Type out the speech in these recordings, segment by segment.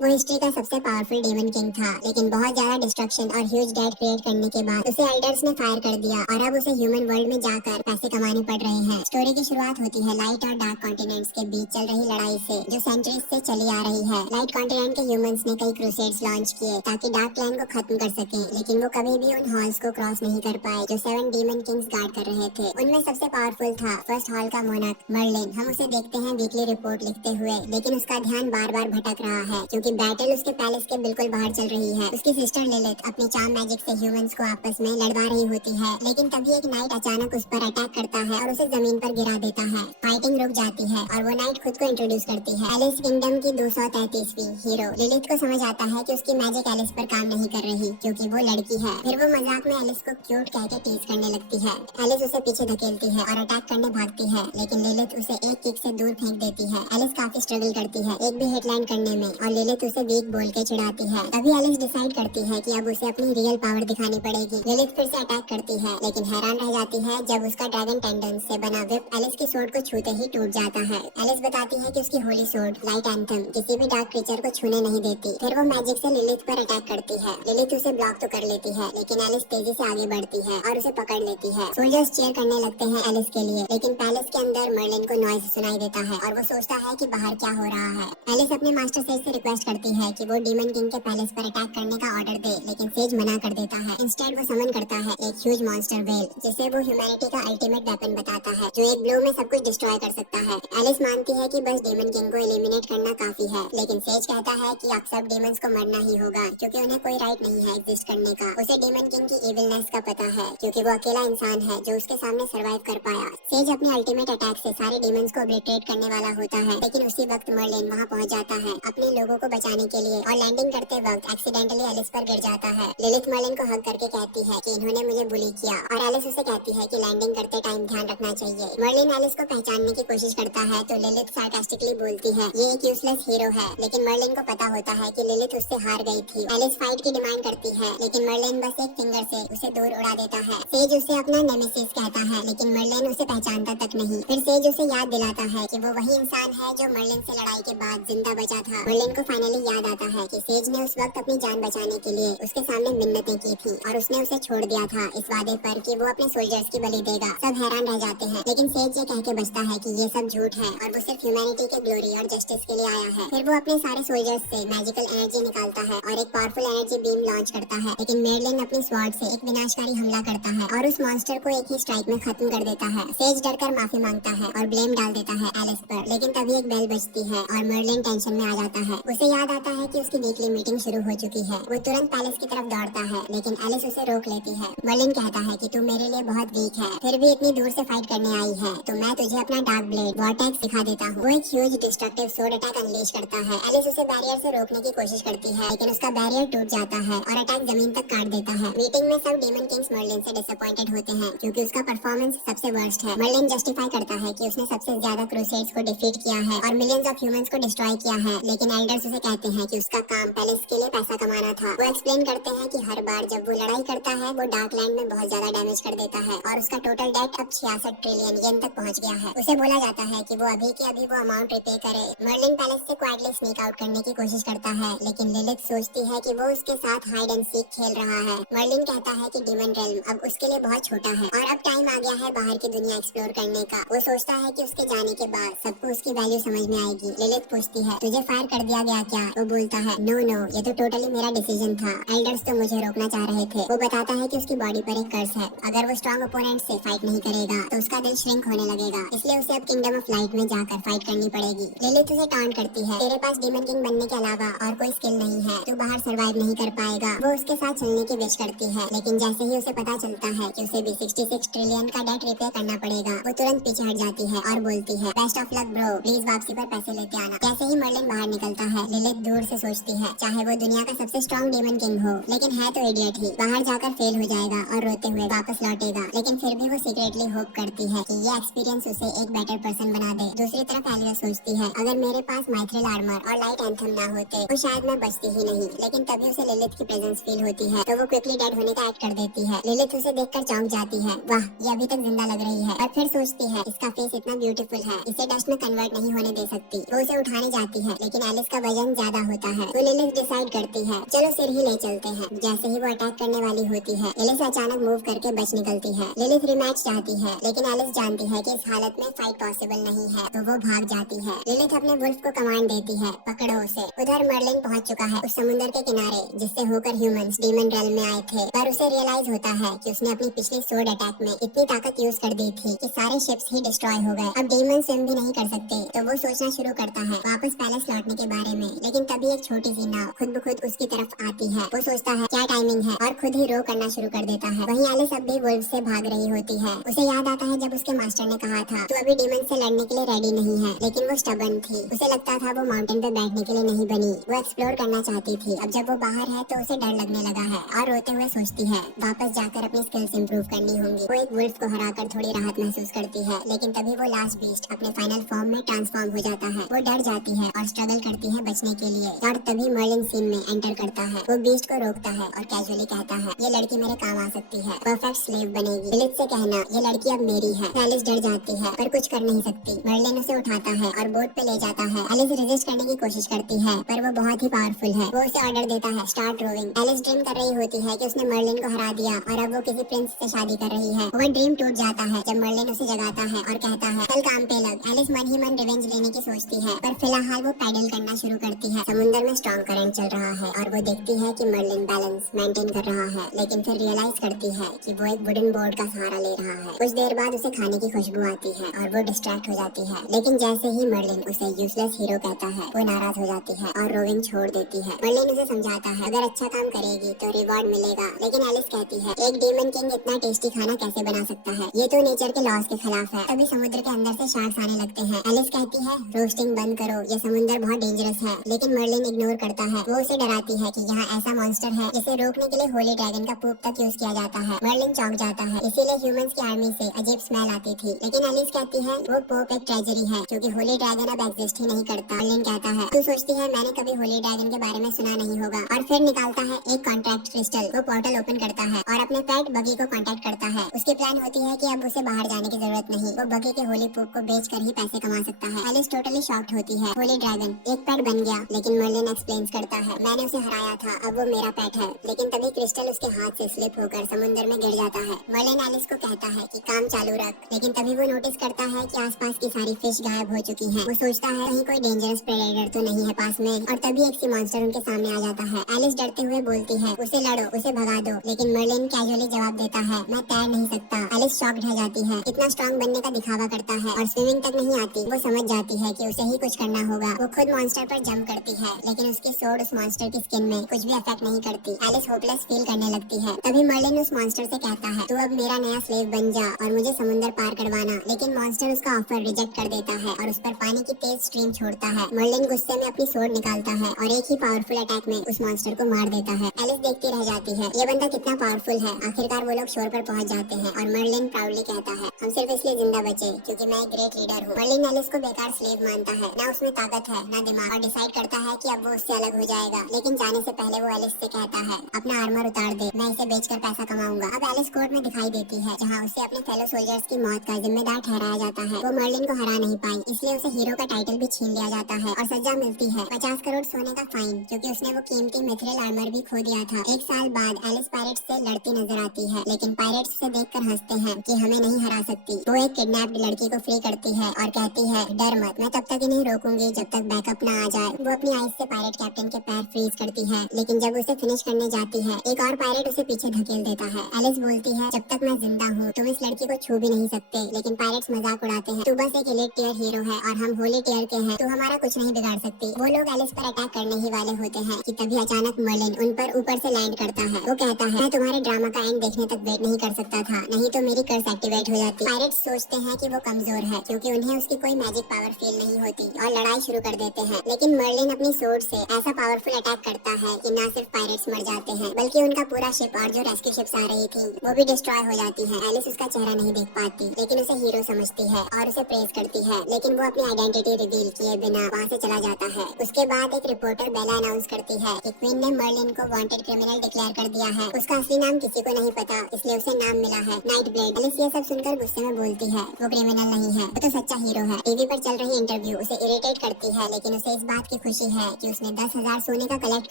वो हिस्ट्री का सबसे पावरफुल डेमन किंग था, लेकिन बहुत ज्यादा डिस्ट्रक्शन और ह्यूज डेट क्रिएट करने के बाद उसे एल्डर्स ने फायर कर दिया और अब उसे ह्यूमन वर्ल्ड में जाकर पैसे कमाने पड़ रहे हैं। स्टोरी की शुरुआत होती है लाइट और डार्क कॉन्टिनेंट्स के बीच चल रही लड़ाई से, जो सेंचुरीज से चली आ रही है। लाइट कॉन्टिनेंट के ह्यूमंस ने कई क्रूसेड्स लॉन्च किए ताकि डार्क क्लैन को खत्म कर सकें, लेकिन वो कभी भी उन हॉल्स को क्रॉस नहीं कर पाए जो 7 डीमन किंग्स गार्ड कर रहे थे। उनमें सबसे पावरफुल था फर्स्ट हॉल का मोनार्क मर्लिन। हम उसे देखते हैं वीकली रिपोर्ट लिखते हुए, लेकिन उसका ध्यान बार बार भटक रहा है क्योंकि बैटल उसके पैलेस के बिल्कुल बाहर चल रही है। उसकी सिस्टर लिलिथ अपनी चार्म मैजिक से ह्यूमंस को आपस में लड़वा रही होती है, लेकिन तभी एक नाइट अचानक उस पर अटैक करता है और उसे जमीन पर गिरा देता है। फाइटिंग रुक जाती है और वो नाइट खुद को इंट्रोड्यूस करती है, एलिस किंगडम की 233वीं हीरो। लिलिथ को समझ आता है कि उसकी मैजिक एलिस पर काम नहीं कर रही क्योंकि वो लड़की है। फिर वो मजाक में एलिस को क्यूट कह के टीज करने लगती है। एलिस उसे पीछे धकेलती है और अटैक करने भागती है, लेकिन लिलिथ उसे एक किक से दूर फेंक देती है। एलिस काफी स्ट्रगल करती है एक भी हिट लैंड करने में और लिलिथ उसे वीक बोल के चिढ़ाती है। तभी एलिस डिसाइड करती है कि अब उसे अपनी रियल पावर दिखानी पड़ेगी। लिलिथ फिर से अटैक करती है, लेकिन हैरान रह जाती है जब उसका ड्रैगन टेंडेंस से बना विप एलिस की सोर्ड को छूते ही टूट जाता है। एलिस बताती है कि उसकी होली सोर्ड लाइट एंथम किसी भी डार्क क्रीचर को छूने नहीं देती। फिर वो मैजिक से लिलिथ पर अटैक करती है। लिलिथ उसे ब्लॉक तो कर लेती है, लेकिन एलिस तेजी से आगे बढ़ती है और उसे पकड़ लेती है। सोल्जर्स चीयर करने लगते हैं एलिस के लिए, लेकिन पैलेस के अंदर मर्लिन को नॉइज सुनाई देता है और वो सोचता है कि बाहर क्या हो रहा है। एलिस अपने मास्टर सेज से रिक्वेस्ट करती है कि वो डीमन किंग के पैलेस पर अटैक करने का ऑर्डर दे, लेकिन सेज मना कर देता है। इंस्टेड वो समन करता है एक ह्यूज मॉन्स्टर वेल, जिसे वो ह्यूमैनिटी का अल्टीमेट वेपन बताता है, जो एक ब्लो में सब कुछ डिस्ट्रॉय कर सकता है। एलिस मानती है कि बस डीमन किंग को एलिमिनेट करना काफी है, लेकिन सेज कहता है कि अब सब डीमंस को मरना ही होगा क्योंकि उन्हें कोई राइट नहीं है एग्जिस्ट करने का। उसे डीमन किंग की इविलनेस का पता है क्योंकि वो अकेला इंसान है जो उसके सामने सर्वाइव कर पाया। सेज अपने अल्टीमेट अटैक से सारे डीमंस को ओब्लिटरेट करने वाला होता है, लेकिन उसी वक्त मर्लिन वहाँ पहुँच जाता है अपने लोगों को बचाने के लिए और लैंडिंग करते वक्त एक्सीडेंटली एलिस पर गिर जाता है। लिलिथ मर्लिन को हग करके कहती है कि इन्होंने मुझे बुली किया और एलिस उसे कहती है कि लैंडिंग करते टाइम ध्यान रखना चाहिए। मर्लिन एलिस को पहचानने की कोशिश करता है तो लिलिथ सार्कास्टिकली बोलती है ये एक यूजलेस हीरो है, लेकिन मर्लिन को पता होता है कि लिलिथ उससे हार गई थी। एलिस फाइट की डिमांड करती है, लेकिन मर्लिन बस एक फिंगर से उसे दूर उड़ा देता है। सेज उसे अपना नेमेसिस कहता है, लेकिन मर्लिन उसे पहचानता तक नहीं। फिर सेज उसे याद दिलाता है कि वो वही इंसान है जो मर्लिन से लड़ाई के बाद जिंदा बचा था। मर्लिन को फाइनली याद आता है कि सेज ने उस वक्त अपनी जान बचाने के लिए उसके सामने मिन्नतें की थी और उसने उसे छोड़ दिया था इस वादे पर कि वो अपने सोल्जर्स की बलि देगा। सब हैरान रह जाते हैं, लेकिन सेज ये कह के बचता है कि ये सब झूठ है और वो सिर्फ ह्यूमैनिटी के ग्लोरी और जस्टिस के लिए आया है। फिर वो अपने सारे सोल्जर्स से मैजिकल एनर्जी निकालता है और एक पावरफुल एनर्जी बीम लॉन्च करता है, लेकिन मेरलिन अपनी स्वॉर्ड से एक विनाशकारी हमला करता है और उस मॉन्स्टर को एक ही स्ट्राइक में खत्म कर देता है। सेज डरकर माफी मांगता है और ब्लेम डाल देता है एलिस पर, लेकिन तभी एक बेल बजती है और मर्लिन टेंशन में आ जाता है। उसे याद आता है कि उसकी वीकली मीटिंग शुरू हो चुकी है। वो तुरंत पैलेस की तरफ दौड़ता है, लेकिन एलिस उसे रोक लेती है। मर्लिन कहता है कि तू मेरे लिए बहुत वीक है, फिर भी इतनी दूर से फाइट करने आई है तो मैं तुझे अपना डार्क ब्लेड वॉर्टेक्स दिखा देता हूँ। वो एक huge destructive sword attack unleash करता है। एलिस उसे बैरियर से रोकने की कोशिश करती है, लेकिन उसका बैरियर टूट जाता है और अटैक जमीन तक काट देता है। मीटिंग में सब डीमन किंग्स मर्लिन से डिसअपॉइंटेड होते हैं क्योंकि उसका परफॉर्मेंस सबसे वर्स्ट है। मर्लिन जस्टिफाई करता है कि उसने सबसे ज्यादा क्रूसेड्स को डिफीट किया है और मिलियंस ऑफ ह्यूमंस को डिस्ट्रॉय किया है, लेकिन एल्डर्स उसे कहते हैं कि उसका काम पैलेस के लिए पैसा कमाना था। वो एक्सप्लेन करते हैं कि हर बार जब वो लड़ाई करता है वो डार्क लैंड में बहुत ज्यादा डैमेज कर देता है और उसका टोटल डेट अब 66 ट्रिलियन येन तक पहुंच गया है। उसे बोला जाता है कि वो अभी के अभी वो अमाउंट रिपे करे। मर्लिन पैलेस से क्वाइटली स्नीक आउट करने की कोशिश करता है, लेकिन लिलिथ सोचती है कि वो उसके साथ हाइड एंड सीक खेल रहा है। मर्लिन कहता है कि डीमन रेल्म अब उसके लिए बहुत छोटा है और अब टाइम आ गया है बाहर की दुनिया एक्सप्लोर करने का। वो सोचता है कि उसके जाने के बाद सबको उसकी वैल्यू समझ में आएगी। लिलिथ पूछती है तुझे फायर कर दिया गया क्या? वो बोलता है नो नो, ये तो टोटली मेरा डिसीजन था, एल्डर्स तो मुझे रोकना चाह रहे थे। वो बताता है कि उसकी बॉडी पर एक कर्स है, अगर वो स्ट्रॉन्ग ओपोनेंट से फाइट नहीं करेगा तो उसका दिल श्रिंक होने लगेगा, इसलिए उसे अब किंगडम ऑफ लाइट में जाकर फाइट करनी पड़ेगी। लिलिथ उसे टाउंट करती है तेरे पास डीमन किंग बनने के अलावा और कोई स्किल नहीं है, तू बाहर सर्वाइव नहीं कर पाएगा। वो उसके साथ चलने की विश करती है, लेकिन जैसे ही उसे पता चलता है कि उसे भी 66 ट्रिलियन का डेट रिपे करना पड़ेगा, वो तुरंत पीछे हट जाती है और बोलती है best of luck bro, please वापसी पर पैसे लेते आना। जैसे ही मर्लिन बाहर निकलता है लिलिथ दूर से सोचती है चाहे वो दुनिया का सबसे स्ट्रॉन्ग डीमन किंग हो, लेकिन है तो इडियट ही, बाहर जाकर फेल हो जाएगा और रोते हुए वापस लौटेगा। लेकिन फिर भी वो सीक्रेटली होप करती है कि ये एक्सपीरियंस उसे एक बेटर पर्सन बना दे। दूसरी तरफ एलिया सोचती है अगर मेरे पास माइथ्रिल आर्मर और लाइट एंथम ना होते तो शायद मैं बचती ही नहीं, लेकिन तभी उसे लिलिथ की प्रेजेंस फील होती है तो वो क्विकली डेड होने का एक्ट कर देती है। लिलिथ उसे देखकर चौंक जाती है, वाह ये अभी तक जिंदा लग रही है, और फिर सोचती है इसका फेस इतना ब्यूटीफुल है, इसे डस्ट में कन्वर्ट नहीं होने दे सकती। वो उसे उठाने जाती है, लेकिन एलिस का वजन स्ट्रेंथ ज्यादा होता है। तो लिलिथ डिसाइड करती है चलो सिर ही ले चलते हैं। जैसे ही वो अटैक करने वाली होती है, एलिस अचानक मूव करके बच निकलती है। लिलिथ रिमैच चाहती है, लेकिन एलिस जानती है कि इस हालत में फाइट पॉसिबल नहीं है, तो वो भाग जाती है। लिलिथ अपने वुल्फ को कमांड देती है, पकड़ो उसे। उधर मर्लिन पहुंच चुका है उस समुद्र के किनारे जिससे होकर ह्यूमंस डीमन रेल्म में आए थे, पर उसे रियलाइज होता है कि उसने अपनी पिछली सोर्ड अटैक में इतनी ताकत यूज कर दी थी कि सारे शिप्स ही डिस्ट्रॉय हो गए। अब डीमन स्विम भी नहीं कर सकते, तो वो सोचना शुरू करता है वापस पैलेस लौटने के बारे में। लेकिन तभी एक छोटी सी नाव खुद ब खुद उसकी तरफ आती है। वो सोचता है क्या टाइमिंग है, और खुद ही रो करना शुरू कर देता है। वहीं एलिस अब भी वुल्फ से भाग रही होती है। उसे याद आता है जब उसके मास्टर ने कहा था तू अभी डीमन से लड़ने के लिए रेडी नहीं है, लेकिन वो स्टबर्न थी। उसे लगता था वो माउंटेन पे बैठने के लिए नहीं बनी, वो एक्सप्लोर करना चाहती थी। अब जब वो बाहर है तो उसे डर लगने लगा है और रोते हुए सोचती है वापस जाकर अपनी स्किल्स इंप्रूव करनी होंगी। वो एक वुल्फ को हराकर थोड़ी राहत महसूस करती है, लेकिन तभी वो लास्ट बीस्ट अपने फाइनल फॉर्म में ट्रांसफॉर्म हो जाता है। वो डर जाती है और स्ट्रगल करती है बचने के लिए, और तभी मर्लिन सीन में एंटर करता है। वो बीस्ट को रोकता है और कैजुअली कहता है ये लड़की मेरे काम आ सकती है, परफेक्ट स्लेव बनेगी। लिलिथ से कहना ये लड़की अब मेरी है। एलिस डर जाती है पर कुछ कर नहीं सकती। मर्लिन उसे उठाता है और बोट पे ले जाता है। एलिस रेजिस्ट करने की कोशिश करती है, पर वो बहुत ही पावरफुल है। वो उसे ऑर्डर देता है स्टार्ट रोविंग। एलिस ड्रीम कर रही होती है कि उसने मर्लिन को हरा दिया और अब वो किसी प्रिंस से शादी कर रही है। वो ड्रीम टूट जाता है जब मर्लिन उसे जगाता है और कहता है कल काम पे लग। एलिस मन ही मन रिवेंज लेने की सोचती है, पर फिलहाल वो पैडल करना शुरू करती है। समुद्र में स्ट्रॉन्ग करंट चल रहा है और वो देखती है कि मर्लिन बैलेंस मेंटेन कर रहा है, लेकिन फिर रियलाइज करती है कि वो एक वुडन बोर्ड का सहारा ले रहा है। कुछ देर बाद उसे खाने की खुशबू आती है और वो डिस्ट्रैक्ट हो जाती है, लेकिन जैसे ही मर्लिन उसे यूजलेस हीरो कहता है वो नाराज हो जाती है और रोविंग छोड़ देती है। मर्लिन उसे समझाता है अगर अच्छा काम करेगी तो रिवॉर्ड मिलेगा, लेकिन एलिस कहती है एक डीमन किंग इतना टेस्टी खाना कैसे बना सकता है, ये तो नेचर के लॉज के खिलाफ है। तभी समुद्र के अंदर से शार्क्स आने लगते हैं। एलिस कहती है रोस्टिंग बंद करो, ये समुद्र बहुत डेंजरस है, लेकिन मर्लिन इग्नोर करता है। वो उसे डराती है कि यहाँ ऐसा मॉन्स्टर है जिसे रोकने के लिए होली ड्रैगन का पूप तक यूज किया जाता है। मर्लिन चौंक जाता है, इसीलिए ह्यूमंस की आर्मी से अजीब स्मेल आती थी। लेकिन एलिस कहती है वो पोप एक ट्रेजरी है क्योंकि होली ड्रैगन अब एग्जिस्ट ही नहीं करता। मर्लिन कहता है तू सोचती है मैंने कभी होली ड्रैगन के बारे में सुना नहीं होगा, और फिर निकालता है एक कॉन्ट्रैक्ट क्रिस्टल। वो पोर्टल ओपन करता है और अपने पेट बगी को कांटेक्ट करता है। उसकी प्लान होती है कि अब उसे बाहर जाने की जरूरत नहीं, वो बगी के होली पूप को बेच कर ही पैसे कमा सकता है। एलिस टोटली शॉक्ड होती है। होली ड्रैगन एक पेट बन गया, लेकिन मर्लिन एक्सप्लेन करता है मैंने उसे हराया था, अब वो मेरा पेट है। लेकिन तभी क्रिस्टल उसके हाथ से स्लिप होकर समुद्र में गिर जाता है। मर्लिन एलिस को कहता है कि काम चालू रख, लेकिन तभी वो नोटिस करता है कि आसपास की सारी फिश गायब हो चुकी हैं। वो सोचता है कहीं कोई डेंजरस प्रेडेटर तो नहीं है पास में, और तभी एक सी मॉन्स्टर उनके सामने आ जाता है। एलिस डरते हुए बोलती है उसे लड़ो, उसे भगा दो, लेकिन मर्लिन कैजुअली जवाब देता है मैं तैर नहीं सकता। एलिस शॉक्ड रह जाती है, इतना स्ट्रॉन्ग बनने का दिखावा करता है और स्विमिंग तक नहीं आती। वो समझ जाती है कि उसे ही कुछ करना होगा। वो खुद मॉन्स्टर पर जंप करती है, लेकिन उसकी सोड उस मॉन्स्टर की स्किन में कुछ भी अफेक्ट नहीं करती। एलिस होपलेस फील करने लगती है। तभी मर्लिन उस मॉन्स्टर से कहता है तू अब मेरा नया स्लेव बन जा और मुझे समुद्र पार करवाना, लेकिन मॉन्स्टर उसका ऑफर रिजेक्ट कर देता है और उस पर पानी की तेज स्ट्रीम छोड़ता है। मर्लिन गुस्से में अपनी सोड निकालता है और एक ही पावरफुल अटैक में उस मॉन्स्टर को मार देता है। एलिस देखती रह जाती है ये बंदा कितना पावरफुल है। आखिरकार वो लोग शोर पर पहुंच जाते हैं और मर्लिन प्राउडली कहता है हम सिर्फ इसलिए जिंदा बचे क्योंकि मैं एक ग्रेट लीडर हूँ। मर्लिन एलिस को बेकार स्लेव मानता है, ना उसमें ताकत है ना दिमाग, और डिसाइड करता है कि अब वो उससे अलग हो जाएगा। लेकिन जाने से पहले वो एलिस से कहता है अपना आर्मर उतार दे, मैं इसे बेचकर पैसा कमाऊंगा। अब एलिस कोर्ट में दिखाई देती है जहाँ उसे अपने फेलो सोल्जर्स की मौत का जिम्मेदार ठहराया जाता है। वो मर्लिन को हरा नहीं पाई, इसलिए उसे हीरो का टाइटल भी छीन लिया जाता है और सजा मिलती है 50 करोड़ सोने का फाइन, क्योंकि उसने वो कीमती मिथ्रिल आर्मर भी खो दिया था। एक साल बाद एलिस पायरेट्स से लड़ती नजर आती है, लेकिन पायरेट्स उसे देखकर हंसते हैं कि हमें नहीं हरा सकती। वो एक किडनैप्ड लड़की को फ्री करती है और कहती है डर मत, मैं तब तक इन्हें रोकूंगी जब तक बैकअप ना आ जाए। वो अपनी आइस से पायरेट कैप्टन के पैर फ्रीज करती है, लेकिन जब उसे फिनिश करने जाती है एक और पायरेट उसे पीछे धकेल देता है। एलिस बोलती है जब तक मैं जिंदा हूँ तुम इस लड़की को छू भी नहीं सकते, लेकिन पायरेट्स मजाक उड़ाते हैं तू बस एक एलीट टियर हीरो है और हम होली टियर के हैं, तू हमारा कुछ नहीं बिगाड़ सकती। वो लोग एलिस पर अटैक करने ही वाले होते हैं कि तभी अचानक मर्लिन उन पर ऊपर से लैंड करता है। वो कहता है मैं तुम्हारे ड्रामा का एंड देखने तक वेट नहीं कर सकता था, नहीं तो मेरी कर्स एक्टिवेट हो जाती। पायरेट्स सोचते हैं कि वो कमजोर है क्योंकि उन्हें उसकी कोई मैजिक पावर फील नहीं होती और लड़ाई शुरू कर देते हैं, लेकिन मर्लिन अपनी सोर्ड से ऐसा पावरफुल अटैक करता है कि न सिर्फ पायरेट्स मर जाते हैं बल्कि उनका पूरा शिप और जो रेस्क्यू शिप्स आ रही थी वो भी डिस्ट्रॉय हो जाती है। एलिस उसका चेहरा नहीं देख पाती, लेकिन उसे हीरो समझती है और उसे प्रेज करती है, लेकिन वो अपनी आइडेंटिटी रिवील किए बिना वहाँ से चला जाता है। उसके बाद एक रिपोर्टर बेला अनाउंस करती है कि क्वीन ने मर्लिन को वांटेड क्रिमिनल डिक्लेयर कर दिया है। उसका असली नाम किसी को नहीं पता, इसलिए उसे नाम मिला है नाइट ब्लेड। एलिस ये सब सुनकर गुस्से में बोलती है वो क्रिमिनल नहीं है, वो तो सच्चा हीरो है। टीवी पर चल रही इंटरव्यू उसे इरिटेट करती है, लेकिन उसे इस बात की खुशी है कि उसने 10,000 सोने का कलेक्ट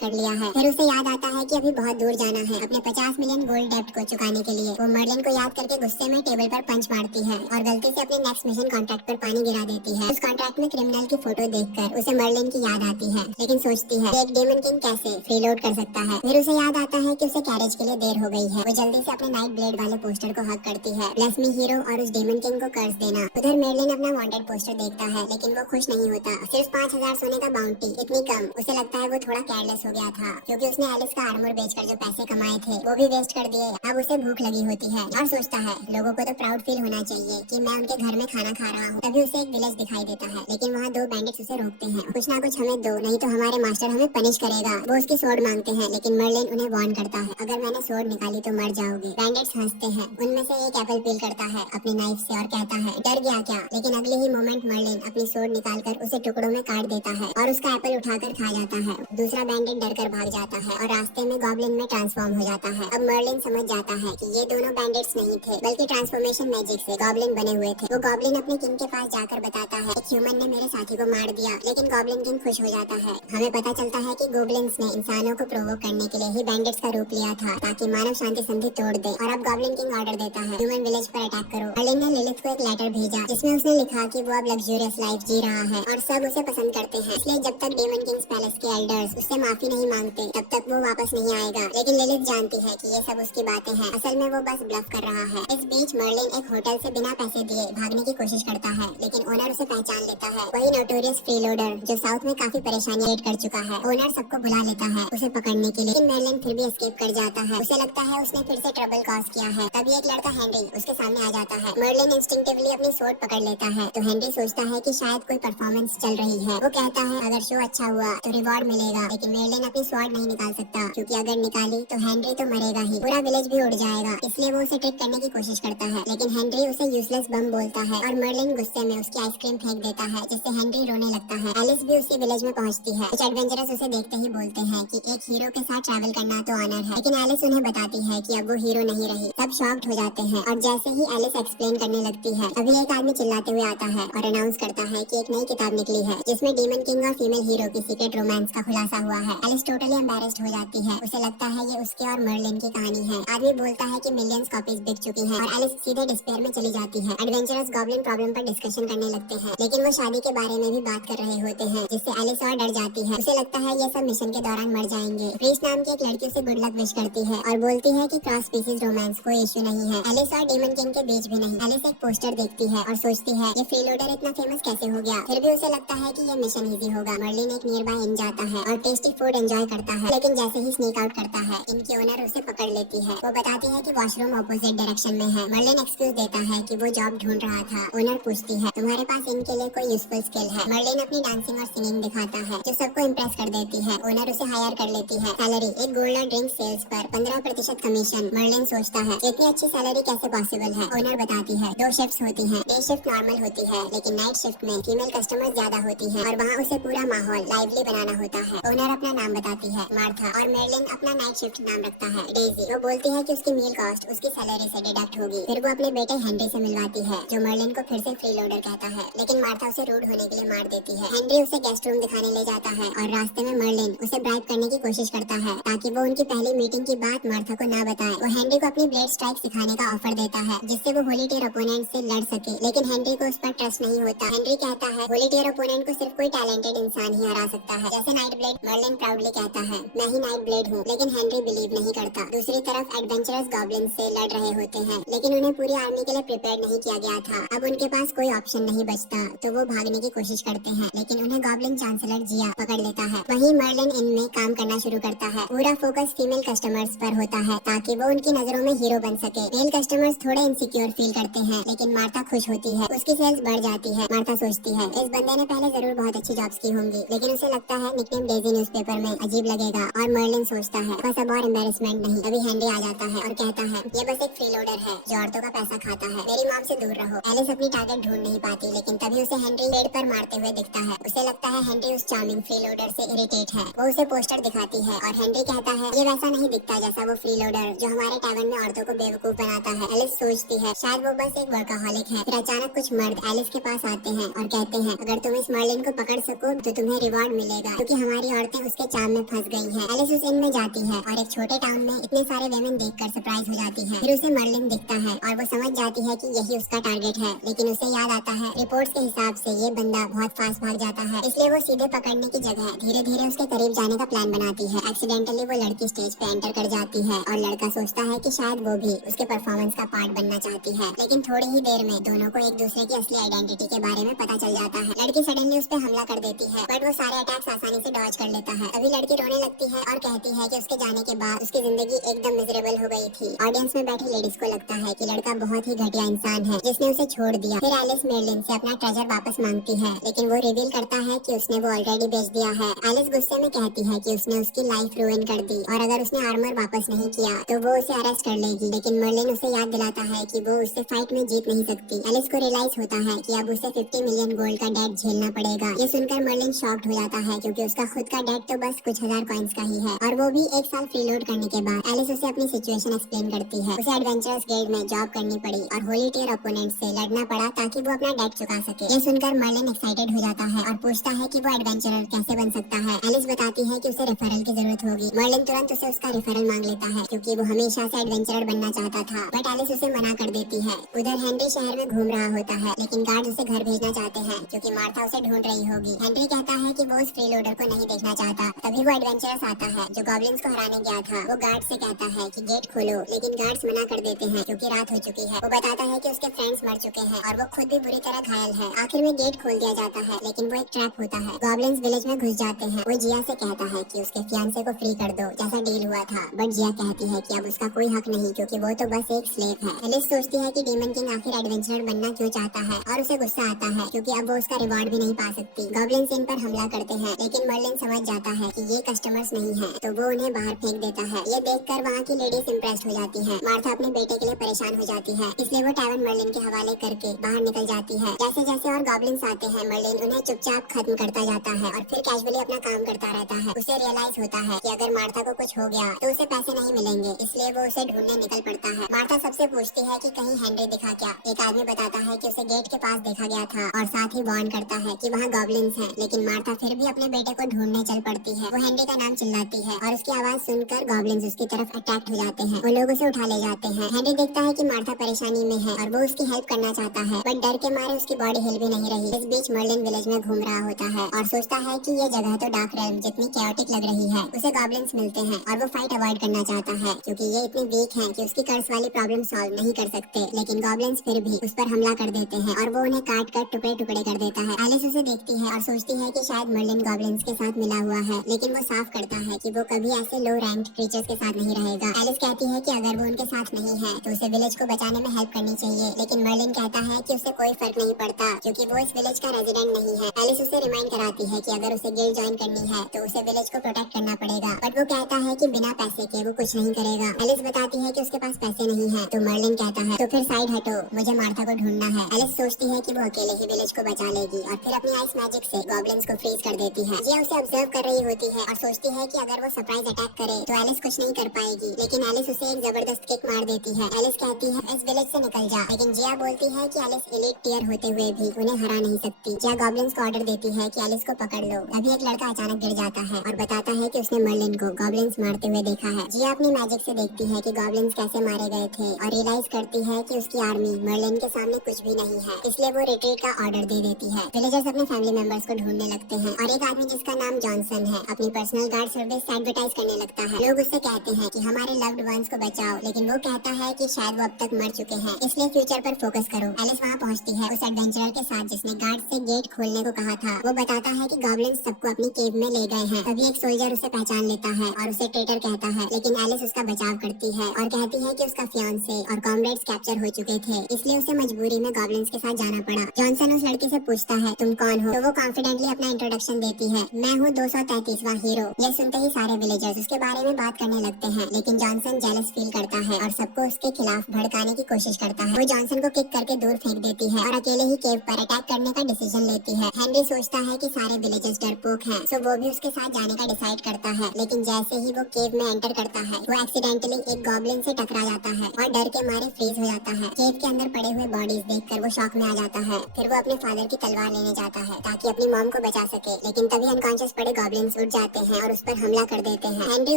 कर लिया है। फिर उसे याद आता है कि अभी बहुत दूर जाना है अपने 50 मिलियन गोल्ड डेब्ट को चुकाने के लिए। वो मर्लिन को याद करके गुस्से में टेबल पर पंच मारती है और गलती से अपने नेक्स्ट मिशन कॉन्ट्रैक्ट पर पानी गिरा देती है। उस कॉन्ट्रैक्ट में क्रिमिनल की फोटो देखकर उसे मर्लिन की याद आती है, लेकिन सोचती है एक डेमन किंग कैसे फ्रीलोड कर सकता है। फिर उसे याद आता है कि उसे कैरेज के लिए देर हो गई है। वो जल्दी से अपने नाइट ब्लेड वाले पोस्टर को हक करती है, ब्लेस मी हीरो, और उस डेमन किंग को कर्ज देना। उधर मर्लिन अपना वांटेड पोस्टर देखता है, लेकिन वो खुश नहीं होता। सिर्फ 5,000 सोने का बाउंटी, इतनी कम। उसे लगता है वो थोड़ा केयरलेस हो गया था, क्योंकि उसने एलिस का आर्मर बेचकर जो पैसे कमाए थे वो भी वेस्ट कर दिए। अब उसे भूख लगी होती है और सोचता है लोगों को तो प्राउड फील होना चाहिए कि मैं उनके घर में खाना खा रहा हूँ। तभी उसे एक विलेज दिखाई देता है, लेकिन वहाँ 2 बैंडिट्स उसे रोकते हैं। कुछ ना कुछ हमें दो, नहीं तो हमारे मास्टर हमें पनिश करेगा। वो उसकी सोड मांगते हैं, लेकिन मर्लिन उन्हें वार्न करता है, अगर मैंने सोड निकाली तो मर जाओगे। बैंडिट्स हंसते हैं। उनमें से एक एप्पल पील करता है अपनी नाइफ से और कहता है डर गया क्या? लेकिन अगले ही मोमेंट मर्लिन अपनी सोड निकालकर उसे टुकड़ों में काट देता है और उसका एप्पल उठाकर खा जाता है। दूसरा बैंडिट डरकर भाग जाता है और रास्ते में गॉब्लिन में ट्रांसफॉर्म हो जाता है। अब मर्लिन समझ जाता है कि ये दोनों बैंडिट्स नहीं थे, बल्कि ट्रांसफॉर्मेशन मैजिक से गॉब्लिन बने हुए थे। वो गॉब्लिन अपने किंग के पास जाकर बताता है एक ह्यूमन ने मेरे साथी को मार दिया, लेकिन गॉब्लिन किंग खुश हो जाता है। हमें पता चलता है कि गोब्लिन्स ने इंसानों को प्रोवोक करने के लिए ही बैंडिट्स का रूप लिया था, ताकि मानव शांति संधि तोड़ दे। और अब गॉब्लिन किंग ऑर्डर देता है ह्यूमन विलेज पर अटैक करो। मर्लिन ने लिलिथ को एक लेटर भेजा, जिसमें उसने लिखा कि वो अब लग्जूरियस लाइफ जी रहा है और सब उसे पसंद करते हैं। इसलिए जब तक डेमन किंग्स पैलेस के एल्डर्स उससे माफी नहीं मांगते, तब तक वो वापस नहीं आएगा। लेकिन लिलिथ जानती है कि ये सब उसकी बातें हैं, असल में वो बस ब्लफ कर रहा है। इस बीच मर्लिन एक होटल से बिना पैसे दिए भागने की कोशिश करता है, लेकिन ओनर उसे पहचान लेता है, वही नोटोरियस फ्रीलोडर जो साउथ में काफी परेशानी क्रिएट कर चुका है। ओनर सबको बुला लेता है उसे पकड़ने के लिए, लेकिन मर्लिन फिर भी एस्केप कर जाता है। उसे लगता है उसने फिर से ट्रबल कॉज किया है। तभी एक लड़का हेनरी उसके सामने आ जाता है। मर्लिन इंस्टिंक्टिवली अपनी सोर्ड पकड़ लेता है, तो हेनरी सोचता है कि शायद कोई परफॉर्मेंस चल रही है। वो कहता है अगर शो अच्छा हुआ तो रिवॉर्ड मिलेगा, लेकिन मर्लिन अपनी स्वॉर्ड नहीं निकाल सकता, क्योंकि अगर निकाली तो हेनरी तो मरेगा ही, पूरा विलेज भी उड़ जाएगा। इसलिए वो उसे ट्रिक करने की कोशिश करता है, लेकिन हेनरी उसे यूजलेस बम बोलता है और मर्लिन गुस्से में उसकी आइसक्रीम फेंक देता है, जिससे हेनरी रोने लगता है। एलिस भी उसी विलेज में पहुंचती है। कुछ एडवेंचरस उसे देखते ही बोलते हैं कि एक हीरो के साथ ट्रैवल करना तो ऑनर है, लेकिन एलिस उन्हें बताती है कि अब वो हीरो नहीं रही। सब शॉक्ड हो जाते हैं और जैसे ही एलिस एक्सप्लेन करने लगती है, तभी एक आदमी चिल्लाते हुए आता है और अनाउंस करता है कि एक नई किताब निकली है, जिसमें डीमन किंग और फीमेल हीरो की सीक्रेट रोमांस का खुलासा हुआ है। एलिस टोटली एम्बैरेस्ड हो जाती है। उसे लगता है ये उसके और मर्लिन की कहानी है। आदमी बोलता है कि मिलियंस कॉपीज बिक चुकी हैं और एलिस सीधे डिस्पेयर में चली जाती है। एडवेंचरस गॉब्लिन प्रॉब्लम पर डिस्कशन करने लगते हैं, लेकिन वो शादी के बारे में भी बात कर रहे होते हैं, जिससे एलिस और डर जाती है। उसे लगता है ये सब मिशन के दौरान मर जाएंगे। प्रीस नाम की एक लड़की उसे गुड लक विश करती है और बोलती है कि क्रॉस स्पीसीज रोमांस कोई इश्यू नहीं है। एलिस और डेमन किंग के बीच भी नहीं। एलिस एक पोस्टर देखती है और सोचती है ये फ्रीलोडर इतना फेमस कैसे हो गया। फिर भी उसे लगता है कि ये मिशन इजी होगा। मर्लिन एक नियर बाय इन जाता है और टेस्टी फूड एंजॉय करता है, लेकिन जैसे ही स्नीक आउट करता है, इनकी ओनर उसे पकड़ लेती है। वो बताती है कि वॉशरूम ऑपोजिट डायरेक्शन में है। मर्लिन एक्सक्यूज देता है कि वो जॉब ढूंढ रहा था। ओनर पूछती है तुम्हारे पास इनके लिए कोई यूजफुल स्किल है? मर्लिन अपनी डांसिंग और सिंगिंग दिखाता है, जो सबको इम्प्रेस कर देती है। ओनर उसे हायर कर लेती है। सैलरी एक गोल्डन ड्रिंक सेल्स पर 15% कमीशन। मर्लिन सोचता है इतनी अच्छी सैलरी कैसे पॉसिबल है। ओनर बताती है 2 शिफ्ट्स होती हैं। डे शिफ्ट नॉर्मल होती है, लेकिन नाइट शिफ्ट में फीमेल कस्टमर ज्यादा होती हैं और वहाँ उसे पूरा माहौल लाइवली बनाना होता है। ओनर अपना नाम बताती है मार्था और मर्लिन अपना नाइट शिफ्ट नाम रखता है डेजी। वो बोलती है कि उसकी मील कॉस्ट उसकी सैलरी से डिडक्ट होगी। फिर वो अपने बेटे हेनरी से मिलवाती है, जो मर्लिन को फिर से फ्रीलोडर कहता है, लेकिन मार्था उसे रूड होने के लिए मार देती है। हेनरी उसे गेस्ट रूम दिखाने ले जाता है और रास्ते में मर्लिन उसे ब्राइब करने की कोशिश करता है, ताकि वो उनकी पहली मीटिंग की बात मार्था को ना बताए। वो हेनरी को अपनी ब्लेड स्ट्राइक सिखाने का ऑफर देता है, जिससे वो होली टियर ओपोनेंट से लड़ सके, लेकिन हेनरी को उस पर ट्रस्ट नहीं होता। हेनरी कहता है होली टियर ओपोनेंट को सिर्फ कोई टैलेंटेड इंसान ही हरा सकता है, जैसे नाइट ब्लेड। मर्लिन प्राउडली कहता है मैं ही नाइट ब्लेड हूँ, लेकिन हेनरी बिलीव नहीं करता। दूसरी तरफ एडवेंचरस गॉब्लिन से लड़ रहे होते हैं, लेकिन उन्हें पूरी आर्मी के लिए प्रिपेयर नहीं किया गया था। अब उनके पास कोई ऑप्शन नहीं बचता, तो वो भागने की कोशिश करते हैं, लेकिन उन्हें गॉब्लिन चांसलर जिया पकड़ लेता है। वहीं मर्लिन इनमें काम करना शुरू करता है। पूरा फोकस फीमेल कस्टमर्स पर होता है, ताकि वो उनकी नजरों में हीरो बन सके। मेल कस्टमर्स थोड़े इनसिक्योर फील करते हैं, लेकिन मार्था खुश होती है, उसकी सेल्स बढ़ जाती है। मार्था सोचती है इस बंदे ने पहले जरूर बहुत अच्छी जॉब्स की होंगी, लेकिन उसे लगता है निकनेम डेजी न्यूज़पेपर में अजीब लगेगा। और मर्लिन सोचता है बस अब और एम्बेरसमेंट नहीं। अभी हेनरी आ जाता है और कहता है ये बस एक फ्रीलोडर है जो औरतों का पैसा खाता है, मेरी मॉम से दूर रहो। एलिस अपनी टारगेट ढूंढ नहीं पाती, लेकिन तभी उसे हेनरी पेड़ पर मारते हुए दिखता है। उसे लगता है हेनरी उस चार्मिंग फ्रीलोडर से इरिटेट है। वो उसे पोस्टर दिखाती है और हेनरी कहता है ये वैसा नहीं दिखता जैसा वो फ्रीलोडर जो हमारे टैवन में औरतों को बेवकूफ बनाता है। एलिस सोचती है शायद वो बस एक वर्कaholic है। फिर अचानक कुछ मर्द एलिस के पास आते हैं और कहते हैं अगर तुम इस मर्लिन को पकड़ सको तो तो तुम्हें रिवॉर्ड मिलेगा, क्योंकि हमारी औरतें उसके चाम में फंस गई हैं। एलिस उस इन में जाती है और एक छोटे टाउन में इतने सारे वेमेन देखकर सरप्राइज हो जाती है। फिर उसे मर्लिन दिखता है और वो समझ जाती है कि यही उसका टारगेट है, लेकिन उसे याद आता है रिपोर्ट्स के हिसाब से ये बंदा बहुत फास्ट भाग जाता है, इसलिए वो सीधे पकड़ने की जगह धीरे धीरे उसके करीब जाने का प्लान बनाती है। एक्सीडेंटली वो लड़की स्टेज पे एंटर कर जाती है और लड़का सोचता है कि शायद वो भी उसके परफॉर्मेंस का पार्ट बनना चाहती है, लेकिन थोड़ी ही देर में दोनों को एक दूसरे की असली आइडेंटिटी के बारे में पता चल जाता है। लड़की सडनली उस पर हमला कर देती है, बट वो सारे अटैक्स आसानी से डॉज कर लेता है। अभी लड़की रोने लगती है और कहती है कि उसके जाने के बाद उसकी जिंदगी एकदम मिजरेबल हो गई थी। ऑडियंस में बैठी लेडीज को लगता है कि लड़का बहुत ही घटिया इंसान है जिसने उसे छोड़ दिया। फिर एलिस मेर्लिन से अपना ट्रेजर वापस मांगती है, लेकिन वो रिवील करता है कि उसने वो ऑलरेडी बेच दिया है। एलिस गुस्से में कहती है कि उसने उसकी लाइफ रुइन कर दी और अगर उसने आर्मर वापस नहीं किया तो वो उसे अरेस्ट कर लेगी, लेकिन मर्लिन उसे याद दिलाता है कि वो उससे फाइट में जीत नहीं सकती। एलिस को रियलाइज होता है कि अब उसे 50 मिलियन गोल्ड का डेट झेलना पड़ेगा। ये सुनकर मर्लिन शॉक्ड हो जाता है, क्योंकि उसका खुद का डेट तो बस कुछ हजार कॉइंस का ही है, और वो भी एक साल फ्रीलोड करने के बाद। एलिस उसे अपनी सिचुएशन एक्सप्लेन करती है। उसे एडवेंचरस गिल्ड में जॉब करनी पड़ी और होली टियर ओपोनेंट से लड़ना पड़ा ताकि वो अपना डेट चुका सके। ये सुनकर मर्लिन एक्साइटेड हो जाता है और पूछता है कि वो एडवेंचरर कैसे बन सकता है। एलिस बताती है कि उसे रेफरल की जरूरत होगी। मर्लिन तुरंत उसे उसका रेफरल मांग लेता है, क्योंकि वो हमेशा से एडवेंचरर बनना चाहता था, बट एलिस उसे मना कर देती है। उधर हेनरी शहर में घूम रहा होता है, लेकिन गार्ड उसे घर भेजना चाहते हैं क्योंकि मार्था उसे ढूंढ रही होगी। हेनरी कहता है कि वो उस फ्रीलोडर को नहीं देखना चाहता। तभी वो एडवेंचरस आता है जो गॉब्लिन्स को हराने गया था। वो गार्ड से कहता है कि गेट खोलो, लेकिन गार्ड्स मना कर देते हैं क्योंकि रात हो चुकी है। वो बताता है कि उसके फ्रेंड्स मर चुके हैं और वो खुद भी बुरी तरह घायल है। आखिर में गेट खोल दिया जाता है, लेकिन वो एक ट्रैप होता है। गॉब्लिन्स विलेज में घुस जाते हैं। वो जिया से कहता है कि उसके फियांसे को फ्री कर दो जैसा डील हुआ था, बट जिया कहती है कि अब उसका कोई हक नहीं, क्योंकि वो तो बस एक स्लेव है। एलिस सोचती है कि डीमन किंग आखिर एडवेंचरर बनना क्यों चाहता है, और उसे गुस्सा आता है क्योंकि अब वो उसका रिवॉर्ड भी नहीं पा सकती। गॉब्लिन्स इन पर हमला करते हैं, लेकिन मर्लिन समझ जाता है कि ये कस्टमर्स नहीं है, तो वो उन्हें बाहर फेंक देता है। ये देखकर वहाँ की लेडीज इम्प्रेस्ड हो जाती है। मार्था अपने बेटे के लिए परेशान हो जाती है, इसलिए वो टैवन मर्लिन के हवाले करके बाहर निकल जाती है। जैसे जैसे और गॉब्लिन्स आते हैं, मर्लिन उन्हें चुपचाप खत्म करता जाता है और फिर कैजुअली अपना काम करता रहता है। उसे रियलाइज होता है कि अगर मार्था को कुछ हो गया तो उसे पैसे नहीं मिलेंगे, इसलिए वो उसे ढूंढने निकल पड़ता है। मार्था सबसे पूछती है कि कहीं हेनरी दिखा क्या। एक आदमी बताता है कि उसे गेट के पास देखा गया था और साथ ही वार्न करता है कि वहाँ गॉब्लिन्स हैं, लेकिन मार्था फिर भी अपने बेटे को ढूंढने चल पड़ती है। वो हेनरी का नाम चिल्लाती है और उसकी आवाज सुनकर गॉब्लिन्स उसकी तरफ अटैक हो जाते हैं। वो लोग उसे उठा ले जाते हैं। हेनरी देखता है कि मार्था परेशानी में है और वो उसकी हेल्प करना चाहता है, बट डर के मारे उसकी बॉडी हिल भी नहीं रही। इस बीच मर्लिन विलेज में घूम रहा होता है और सोचता है कि ये जगह तो डार्क रेल्म जितनी कैओटिक लग रही है। उसे गॉब्लिन्स मिलते हैं और वो फाइट अवॉइड करना चाहता है, क्योंकि ये इतनी वीक है कि उसकी कर्स वाली प्रॉब्लम सॉल्व नहीं कर सकते, लेकिन गॉब्लिन्स फिर भी उस पर हमला कर देते हैं और वो उन्हें काट कर टुकड़े टुकड़े कर देता है। एलिस उसे देखती है और सोचती है कि शायद मर्लिन गॉब्लिन्स के साथ मिला हुआ है, लेकिन वो साफ करता है कि वो कभी ऐसे लो रैंक क्रीचर्स के साथ नहीं रहेगा। एलिस कहती है कि अगर वो उनके साथ नहीं है तो उसे विलेज को बचाने में हेल्प करनी चाहिए, लेकिन मर्लिन कहता है कि उसे कोई फर्क नहीं पड़ता क्योंकि वो इस विलेज का रेजिडेंट नहीं है। एलिस उसे रिमाइंड कराती है कि अगर उसे गिल्ड ज्वाइन करनी है तो उसे विलेज को प्रोटेक्ट करना पड़ेगा, बट वो कहता है कि बिना पैसे के वो कुछ नहीं करेगा। एलिस बताती है कि उसके पास पैसे नहीं है, तो मर्लिन कहता है तो फिर साइड हटो, मुझे मार्था को ढूंढना है। एलिस सोचती है कि वो अकेले ही विलेज को बचा लेगी और फिर अपनी आइस मैजिक से गॉब्लिन्स को फ्रीज कर देती है। जिया उसे ऑब्जर्व कर रही होती है और सोचती है कि अगर वो सरप्राइज अटैक करे तो एलिस कुछ नहीं कर पाएगी, लेकिन एलिस उसे एक जबरदस्त किक मार देती है। एलिस कहती है इस विलेज से निकल जा, लेकिन जिया बोलती है कि एलिस एलीट टियर होते हुए भी उन्हें हरा नहीं सकती। जिया गॉब्लिन्स को ऑर्डर देती है कि एलिस को पकड़ लो। अभी एक लड़का अचानक गिर जाता है और बताता है कि उसने मर्लिन को गॉब्लिन्स मारते हुए देखा है। जिया अपनी मैजिक से देखती है कि गॉब्लिन्स कैसे मारे गए थे और रियलाइज करती है कि उसकी आर्मी मर्लिन के सामने कुछ भी नहीं है, इसलिए वो रिट्रीट का ऑर्डर दे देती है। विलेजर्स अपने फैमिली मेंबर्स को ढूंढने लगते हैं और एक आदमी जिसका नाम जॉनसन है अपनी पर्सनल गार्ड सर्विस एडवर्टाइज करने लगता है। लोग उससे कहते हैं कि हमारे लव्ड वंस को बचाओ, लेकिन वो कहता है कि शायद वो अब तक मर चुके हैं, इसलिए फ्यूचर पर फोकस करो। एलिस वहाँ पहुँचती है उस एडवेंचरर के साथ जिसने गार्ड से गेट खोलने को कहा था। वो बताता है कि गॉब्लिन्स सबको अपनी केव में ले गए हैं। तभी एक सोल्जर उसे पहचान लेता है और उसे ट्रेटर कहता है, लेकिन एलिस उसका बचाव करती है और कहती है कि उसका फियांसे और कॉमरेड्स कैप्चर हो चुके थे, इसलिए उसे मजबूरी में गॉब्लिन्स के साथ जाना पड़ा। जॉनसन उस लड़की से पूछता है तुम कौन हो, तो वो कॉन्फिडेंटली अपना इंट्रोडक्शन देती है, मैं हूँ 233वां हीरो। ये सुनते ही सारे विलेजर्स उसके बारे में बात करने लगते हैं, लेकिन जॉनसन जेलस फील करता है और सबको उसके खिलाफ भड़काने की कोशिश करता है। वो जॉनसन को किक करके दूर फेंक देती है और अकेले ही केव पर अटैक करने का डिसीजन लेती है। हेनरी सोचता है कि सारे विलेजर्स डरपोक हैं, सो वो भी उसके साथ जाने का डिसाइड करता है, लेकिन जैसे ही वो केव में एंटर करता है वो एक्सीडेंटली एक गॉब्लिन से टकरा जाता है और डर के मारे फ्रीज हो जाता है। केव के अंदर पड़े हुए बॉडीज देखकर वो शॉक में आ जाता है। फिर वो अपने फादर की तलवार लेने जाता है ताकि अपनी मॉम को को बचा सके, लेकिन तभी अनकॉन्शियस पड़े गॉब्लिन्स उठ जाते हैं और उस पर हमला कर देते हैं। हेनरी